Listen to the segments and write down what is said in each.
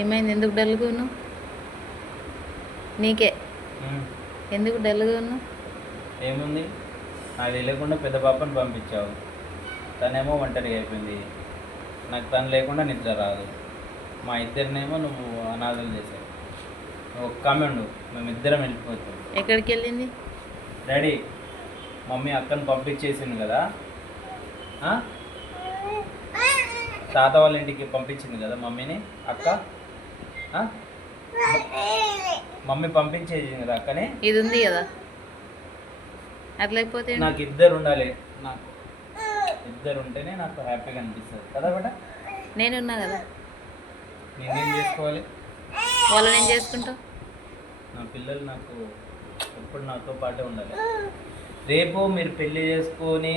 ఏమైంది? ఎందుకు డల్గా ఉన్నావు? నీకే ఎందుకు డల్గా ఉన్నావు? ఏముంది, నాకు తెలియకుండా పెద్ద పాపని పంపించావు. తనేమో ఒంటరిగా అయిపోయింది. నాకు తను లేకుండా నిద్ర రాదు. మా ఇద్దరినేమో నువ్వు అనాథలు చేసావు. నువ్వు ఒక్క ఆమె ఉండు, మేమిద్దరం వెళ్ళిపోతాం. ఎక్కడికి వెళ్ళింది? డాడీ, మమ్మీ అక్కను పంపించేసింది కదా, తాత వాళ్ళ ఇంటికి పంపించింది కదా మమ్మీని అక్క. మమ్మీ పంపించేసింది కదా అక్కనే. ఇది ఉంది కదా, అట్లయిపోతే నాకు ఇద్దరు ఉండాలి. నాకు ఇద్దరు ఉంటేనే నాకు హ్యాపీగా అనిపిస్తుంది కదా బేట. నేనున్నా కదా, నేనేం చేసుకోవాలి? వాళ్ళని ఏం చేసుకుంటావు? నా పిల్లలు నాకు ఎప్పుడు నాతో పాటే ఉండాలి. రేపు మీరు పెళ్లి చేసుకొని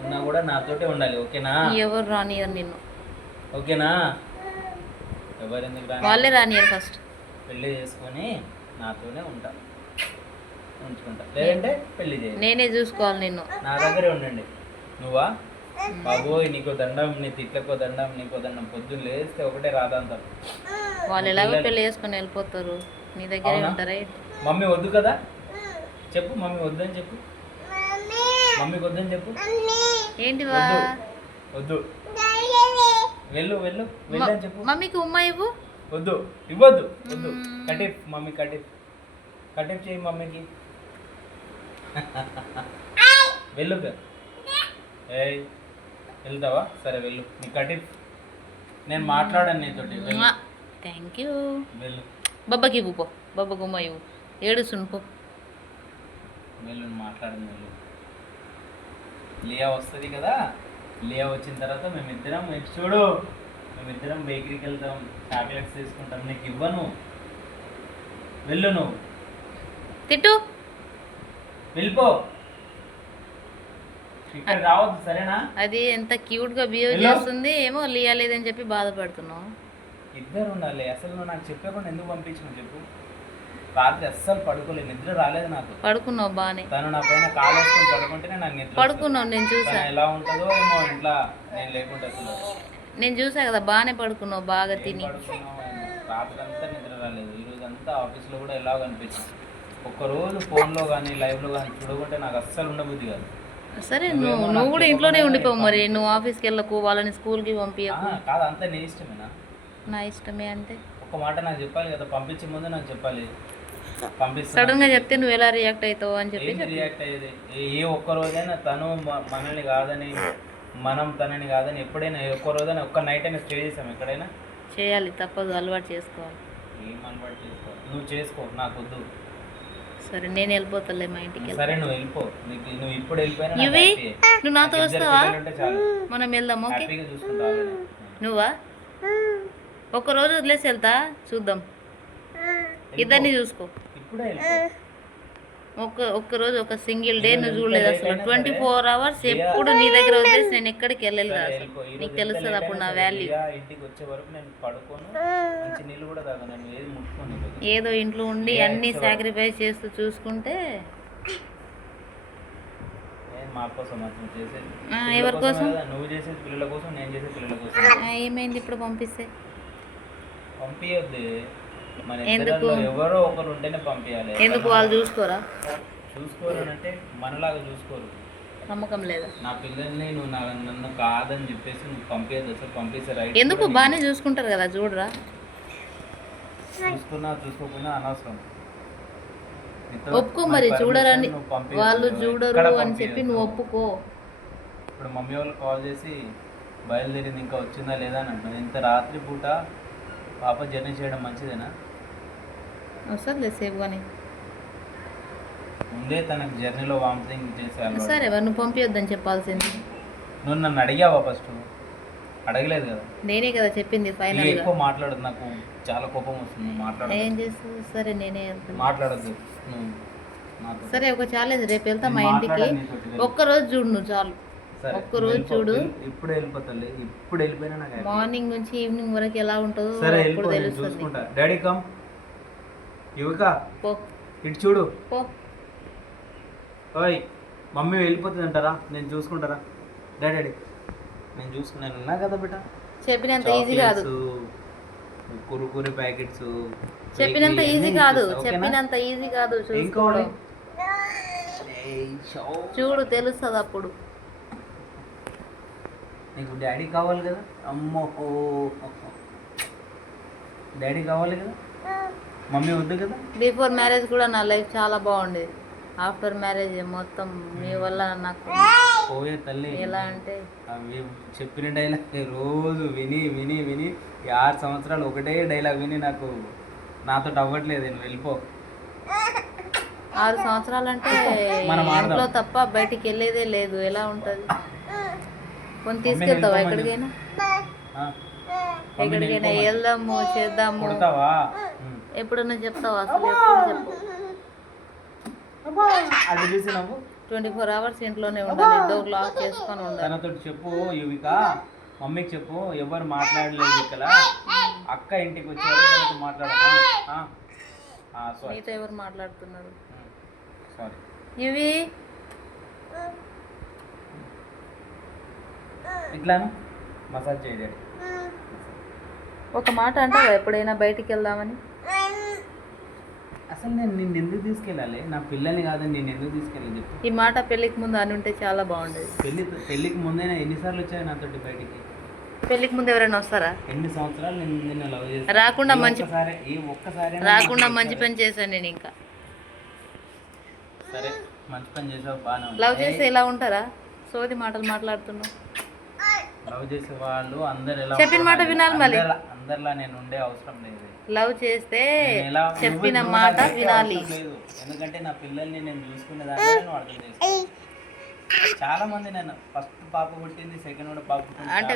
ఉన్నా కూడా నాతోటే ఉండాలి, ఓకేనా? ఎవరు రానియరు నిన్ను, ఓకేనా? ఎవరు ఎందుకు రాని? వాళ్ళే రానియరు. ఫస్ట్ పెళ్లి చేసుకొని నాతోనే ఉంటా, ఉంచుకుంటా. లేదంటే పెళ్లి చేయాలి. నేనే చూసుకోవాలి నిన్ను. నా దగ్గరే ఉండండి. నువ్వా బాబోయ్, నీకో దండం, నీ తిట్లకో దండం, నీకో దండం. పొద్దున్న లేస్తే ఒకటే రాదంటారు. వాళ్ళు ఎలాగో పెళ్లి చేసుకొని వెళ్ళిపోతారు, నీ దగ్గరే ఉంటారా? మమ్మీ వద్దు కదా చెప్పు, మమ్మీ వద్దని చెప్పు, మమ్మీకి వద్దని చెప్పు. ఏంటి వా? వద్దు, వెళ్ళు వెళ్ళు వెళ్ళని చెప్పు. మమ్మీకి ఉమ్మ ఇవ్వు. వద్దు, ఇవ్వద్దు, వద్దు. కటిఫ్ మమ్మీ, కటిఫ్ కటిఫ్ చేయి మమ్మీకి. వెళ్ళు. ఏయ్ వెళ్తావా? సరే వెళ్ళు, నీ కటిఫ్. నేను మాట్లాడాను నీతోటి. Thank you. వెళ్ళు. బబ్బకి ఇవ్వు పో, బబ్బకు ఉమ్మ ఇవ్వు. ఏడుస్తుండు పో. వెళ్ళు, మాట్లాడను. వెళ్ళు. లియా వస్తుంది కదా, లియా వచ్చిన తర్వాత మేమిద్దరం చూడు, మేమిద్దరం బేకరీకి వెళ్తాం, చాక్లెట్స్ తీసుకుంటాం. నీకు ఇవ్వను, వెళ్ళు. నువ్వు తిట్టు, వెళ్ళిపో, ఇక్కడ రావద్దు, సరేనా? అది ఎంత క్యూట్ గా బిహేవ్ చేస్తుంది ఏమో, లియా లేదని చెప్పి బాధపడుతున్నావు. ఇద్దరు ఉండాలి. అసలు నువ్వు నాకు చెప్పకుండా ఎందుకు పంపించినావు చెప్పు? రాత్రి అస్సలు పడుకోలేదు, నిద్ర రాలేదు నాకు. పడుకున్నావు బానే. తను నా పైన కాలు వేసుకొని పడుకుంటేనే నాకు నిద్ర. పడుకున్నావు, నేను చూసా. ఎలా ఉంటుందో ఏమో ఇంట్లో నేను లేకుండా. అసలు నేను చూసా కదా, బాగానే పడుకున్నావు, బాగా తిని. రాత్రి అంతా నిద్ర రాలేదు. ఈరోజు అంతా ఆఫీస్లో కూడా ఎలా కనిపించింది. ఒక్కరోజు ఫోన్లో కానీ లైవ్లో కానీ చూడకుంటే నాకు అస్సలు ఉండబుద్ధి కాదు. సరే, నువ్వు కూడా ఇంట్లోనే ఉండిపోవు మరి. నువ్వు ఆఫీస్కి వెళ్ళకు, వాళ్ళని స్కూల్కి పంపించకు. కాదు, అంతా నీ ఇష్టమేనా? నా ఇష్టమే అంటే ఒక మాట నాకు చెప్పాలి కదా, పంపించే ముందు నాకు చెప్పాలి. సడన్ గా చెప్తే నువ్వు ఎలా రియాక్ట్ అవుతావు అని చెప్పి రియాక్ట్ అయ్యేది. ఏ ఒక్క రోజైనా తను మనల్ని కాదని, మనం తనని కాదని ఎప్పుడైనా ఒక్క రోజైనా ఒక్క నైట్ అయినా స్టే చేసాం ఎక్కడైనా? చేయాలి, తప్పదు, అలవాటు చేసుకోవాలి. ఏం అలవాటు చేసుకోవాలి? నువ్వు చేసుకో, నాకు వద్దు. సరే, నేను వెళ్ళిపోతాలే మా ఇంటికి. సరే, నువ్వు వెళ్ళిపో. నువ్వు ఇప్పుడు వెళ్ళిపోయినా నువ్వు నాతో వస్తావా? మనం వెళ్దాం, ఓకే? నువ్వా? ఒక్కరోజు వదిలేసి వెళ్తా, చూద్దాం. ఇద్దరిని చూసుకో. ఒక్కరోజు ఒక సింగిల్ డే నువ్వు చూడలేదు అసలు. 24 hours ఎప్పుడు నీ దగ్గర వదిలేసి నేను ఎక్కడికి వెళ్ళలేదు అసలు. నీకు తెలుస్తుంది అప్పుడు నా వాల్యూ. ఏదో ఇంట్లో ఉండి అన్ని సాక్రిఫైస్ చేస్తూ చూసుకుంటే ఎవరి కోసం? ఏమైంది ఇప్పుడు పంపిస్తే? ఎందుకు? ఎవరో ఒకరు ఉంటేనే పంపించాలి. ఎందుకు? వాళ్ళు చూసుకోరా? చూసుకోరు అంటే మనలాగా చూసుకోరు. నమ్మకం లేదా? నా పిల్లల్ని నువ్వు నన్ను కాదని చెప్పేసి నువ్వు పంపించదు. అసలు పంపిస్తే రైట్. ఎందుకు? బాగానే చూసుకుంటారు కదా, చూడరా? చూసుకున్నా చూసుకోకుండా అనవసరం. ఒప్పుకో మరి, చూడరని వాళ్ళు చూడరు అని చెప్పి నువ్వు ఒప్పుకో. ఇప్పుడు మమ్మీ వాళ్ళు కాల్ చేసి బయలుదేరింది, ఇంకా వచ్చిందా లేదా అని అంటున్నాను. ఇంత రాత్రి పూట పాప జర్నీ చేయడం మంచిదేనా? వస్తుందిలే సేఫ్గానే. ముందే తనకు జర్నీలో వామిటింగ్ చేసేయాలి. సరే, నువ్వు పంపించొద్దని చెప్పాల్సింది. నువ్వు నన్ను అడిగావా? ఫస్ట్ అడగలేదు కదా. నేనే కదా చెప్పింది ఫైనల్. ఎక్కువ మాట్లాడదు, నాకు చాలా కోపం వస్తుంది. మాట్లాడ ఏం చేస్తావు? సరే, నేనే మాట్లాడద్దు. సరే, ఒక ఛాలెంజ్, రేపు వెళ్తా మా ఇంటికి. ఒక్కరోజు చూడు నువ్వు, చాలు. ఒక్కరోజు చూడు. ఇప్పుడు వెళ్ళిపోతాలే, ఇప్పుడు వెళ్ళిపోయినా నాకు మార్నింగ్ నుంచి ఈవినింగ్ వరకు ఎలా ఉంటుందో సరే అప్పుడు తెలుస్తుంది. చూసుకుంటా. డాడీ కమ్, యువక పో, ఇటు చూడు. పో. ఓయ్, మమ్మీ వెళ్ళిపోతుంది అంటారా? నేను చూసుకుంటారా? డాడీ నేను చూసుకున్నాను, ఉన్నా కదా బిడ్డ. చెప్పినంత ఈజీ కాదు. కురుకురు ప్యాకెట్స్ చెప్పినంత ఈజీ కాదు, చెప్పినంత ఈజీ కాదు చూసుకోవడం. చూడు తెలుస్తుంది అప్పుడు. నీకు డాడీ కావాలి కదా, అమ్మో డాడీ కావాలి కదా, మమ్మీ వద్దు కదా. బిఫోర్ మ్యారేజ్ కూడా నా లైఫ్ చాలా బాగుండేది. ఆఫ్టర్ మ్యారేజ్ మొత్తం మీ వల్ల నాకు పోయే తల్లి. ఎలా అంటే అవి చెప్పిన డైలాగ్ రోజు విని విని విని 6 సంవత్సరాలు ఒకటే డైలాగ్ విని నాతో అవ్వట్లేదు. నేను వెళ్ళిపో. 6 సంవత్సరాలు అంటే ఇంట్లో తప్ప బయటికి వెళ్ళేదే లేదు. ఎలా ఉంటుంది? కొన్ని తీసుకెళ్తావా ఎక్కడికైనా? ఎక్కడికైనా వెళ్దాము, చేద్దాము, ఎప్పుడన్నా చెప్తావా? అసలు ఎప్పుడు చెప్పు. 24 hours ఇంట్లోనే ఉండాలి, డోర్ లాక్ చేసుకొని ఉండాలి. తనతో చెప్పు యువిక, మమ్మీకి చెప్పు ఎవరు మాట్లాడలేదు ఇక్కడ, అక్క ఇంటికి వచ్చారు మాట్లాడనా? నీతో ఎవరు మాట్లాడుతున్నారు? సారీ ఇవి ఇట్లాను మసాజ్ చేయడం. ఒక మాట అంటావా ఎప్పుడైనా బయటికి వెళ్దామని? అసలు నేను నిన్ను ఎందుకు తీసుకెళ్ళాలి? నా పిల్లని కాదని నేను ఎందుకు తీసుకెళ్ళాలి చెప్పు. ఈ మాట పెళ్ళికి ముందు అని ఉంటే చాలా బాగుండేది. పెళ్ళికి ముందైనా ఎన్నిసార్లు వచ్చాయి నాతోటి బయటికి? పెళ్ళికి ముందు ఎవరైనా వస్తారా? ఎన్ని సంవత్సరాలు నిన్ను లవ్ చేసి రాకుండా ఒక్కసారి రాకుండా మంచి పని చేశాను నేను. ఇంకా సరే మంచి పని చేసావు, బాగానే. లవ్ చేస్తే ఇలా ఉంటారా? సోది మాటలు మాట్లాడుతున్నావు. లవ్ చేసే వాళ్ళు అందరు ఎలా చెప్పిన మాట వినాలి. మళ్ళీ అందరిలా నేను ఉండే అవసరం లేదు. లవ్ చేస్తే చెప్పిన మాట వినాలి. లేదు, ఎందుకంటే నా పిల్లల్ని నేను చూసుకునేదాకా నేను అర్థం చేసుకున్నాను. చాలా మంది నన్ను ఫస్ట్ పాప పుట్టింది, సెకండ్ కూడా పాప పుట్టింది అంటే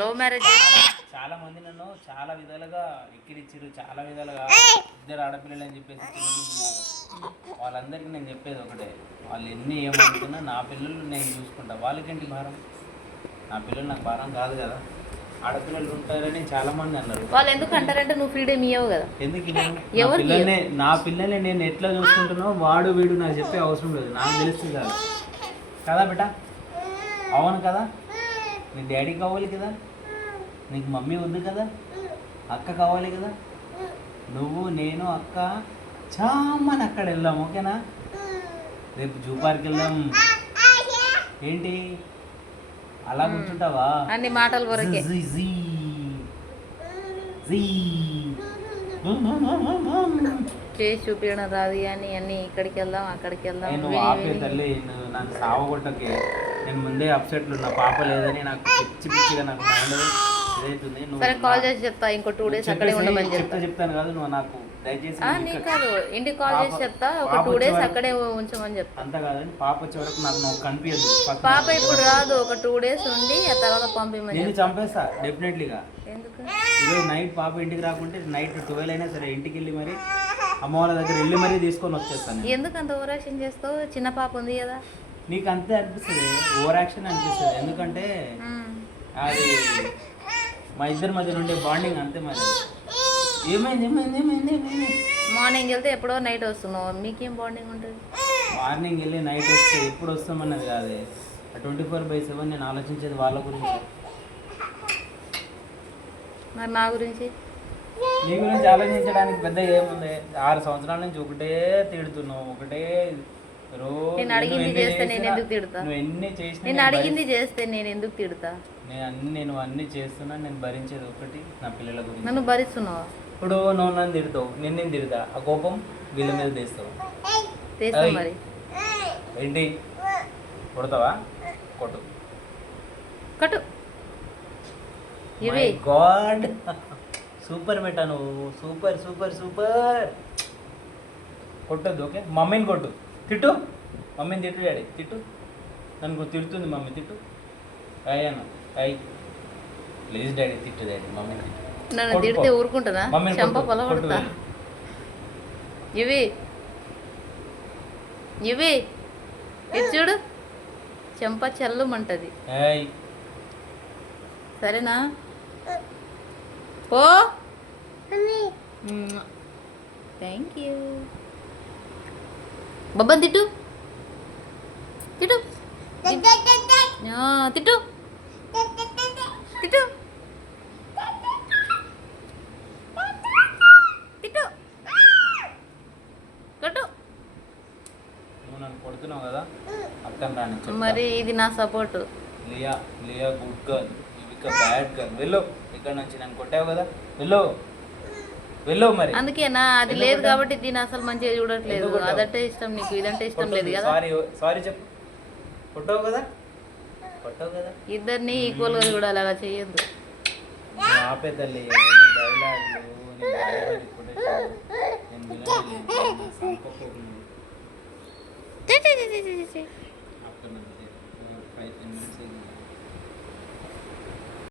లవ్ మ్యారేజ్ చాలా మంది నన్ను చాలా విధాలుగా ఎక్కిరిచ్చిరు, చాలా విధాలుగా 2 ఆడపిల్లలు అని చెప్పేసి వాళ్ళందరికీ నేను చెప్పేది ఒకటే, వాళ్ళు ఎన్ని ఏమనుకున్నా నా పిల్లలు నేను చూసుకుంటా. వాళ్ళకేంటి భారం? నా పిల్లలు నాకు భారం కాదు కదా. ఆడపిల్లలు ఉంటారని చాలా మంది అన్నారు. వాళ్ళు ఎందుకు అంటారంటే నువ్వు ఫ్రీడమ్ ఇవ్వవు కదా. ఎందుకు నా పిల్లల్ని నేను ఎట్లా చూసుకుంటున్నావు వాడు వీడు నాకు చెప్పే అవసరం లేదు, నాకు తెలుస్తుంది కదా. కదా బిడ్డ? అవును కదా. నీ డాడీ కావాలి కదా, నీకు మమ్మీ వద్దు కదా, అక్క కావాలి కదా. నువ్వు నేను అక్క చామని అక్కడ వెళ్దాం, ఓకేనా? రేపు జూ పార్క్ వెళ్దాం. ఏంటి అలా కూర్చుంటావా? అన్ని మాటలు వరకే. చేసి చూపించడం రాదు అని అన్ని ఇక్కడికి వెళ్దాం అక్కడికి వెళ్దాం. నేను ఆపే తల్లి, నాకు సావగొట్టకే. నేను ముందే అప్సెట్లు నా పాప లేదని నాకు పిచ్చిగా నాకు మైండ్ ఇదైతుంది. సరే కాల్ చేసి చెప్తా, ఇంకో 2 days అక్కడే ఉండమని చెప్తాను కాదు. నువ్వు నాకు దయచేసి నీకు కాదు ఇంటికి కాల్ చేసి చెప్తా, ఒక 2 days అక్కడే ఉంచమని చెప్తా. అంత కాదని పాప వచ్చే వరకు నాకు కనిపించదు. పాప ఇప్పుడు రాదు, ఒక 2 days ఉండి ఆ తర్వాత పంపించమని. నేను చంపేస్తా డెఫినెట్లీగా. ఎందుకు? ఈరోజు నైట్ పాప ఇంటికి రాకుంటే నైట్ 12 అయినా సరే ఇంటికి వెళ్ళి మరి అమ్మ వాళ్ళ దగ్గర వెళ్ళి మరీ తీసుకొని వచ్చేస్తాను. ఎందుకు అంత ఓవర్ యాక్షన్ చేస్తావు? చిన్న పాప ఉంది కదా. నీకు అంతే అనిపిస్తుంది, ఓవర్ యాక్షన్ అనిపిస్తుంది. ఎందుకంటే అది మా ఇద్దరి మధ్య ఉండే బాండింగ్ అంతే. మరి ఏమైంది? మార్నింగ్ వెళ్తే ఎప్పుడో నైట్ వస్తున్నావు, మీకేం బాండింగ్ ఉంటుంది? మార్నింగ్ వెళ్ళి నైట్ వస్తే ఎప్పుడు వస్తామన్నది కాదే, 24/7 నేను ఆలోచించేది వాళ్ళ గురించి. మరి నా గురించి? నీ గురించి ఆలోచించడానికి పెద్ద ఏముంది? 6 సంవత్సరాల నుంచి ఒకటే తిడుతున్నావు, ఒకటే రోజు. నేను అడిగింది చేస్తే నేను ఎందుకు తిడతా? నువ్వు ఎన్ని చేసినా నేను అడిగింది చేస్తే నేను ఎందుకు తిడతా? నేను అన్ని చేస్తున్నా, నేను భరించేది ఒకటి నా పిల్లల గురించి. నన్ను భరిస్తున్నావా? ఇప్పుడు నువ్వు నన్ను తిడతావు, నేను తిడతా, ఆ కోపం వీళ్ళ మీద తెస్తావు. మరి ఏంటి కొడతావా? కొట్టు కట్టు. ఇవి గాడ్ సూపర్ బెటా, నువ్వు సూపర్ సూపర్ సూపర్. కొట్టద్దు, ఓకే? మమ్మీని కొట్టు, తిట్టు, మమ్మీని తిట్టు, డాడీ తిట్టు. నన్ను తిడుతుంది మమ్మీ, తిట్టు. అయ్యాను అయ్యి ప్లీజ్ డాడీ తిట్టు, డాడీ మమ్మీని తిట్టు. నన్ను తిడితే ఊరుకుంటుందా? చెంప పొలగొడతా. ఇవి ఇది చూడు, చెంప చల్లుమంటది. సరేనా? పో. Thank you. బబ్బన్ తిట్టు, తిట్టు తిట్టు తిట్టు. మరి ఇది నా support. Liya Liya good girl, ఇవిక బ్యాడ్ గర్ల్. వెళ్ళు ఇక్కడ నుంచి, నన్ను కొట్టావు కదా, వెళ్ళు వెళ్ళు. మరి అందుకేనా అది లేదు కాబట్టి దీని అసలు మంచిగా చూడట్లేదు. అదంటే ఇష్టం నీకు, ఇదంటే ఇష్టం లేదు కదా. సారీ సారీ చెప్పు. కొట్టావు కదా, కొట్టావు కదా. ఇద్దరిని ఈక్వల్ గా చూడాలి, అలా చేయొద్దు. ఆపే తల్లి డైలాగులు, నీ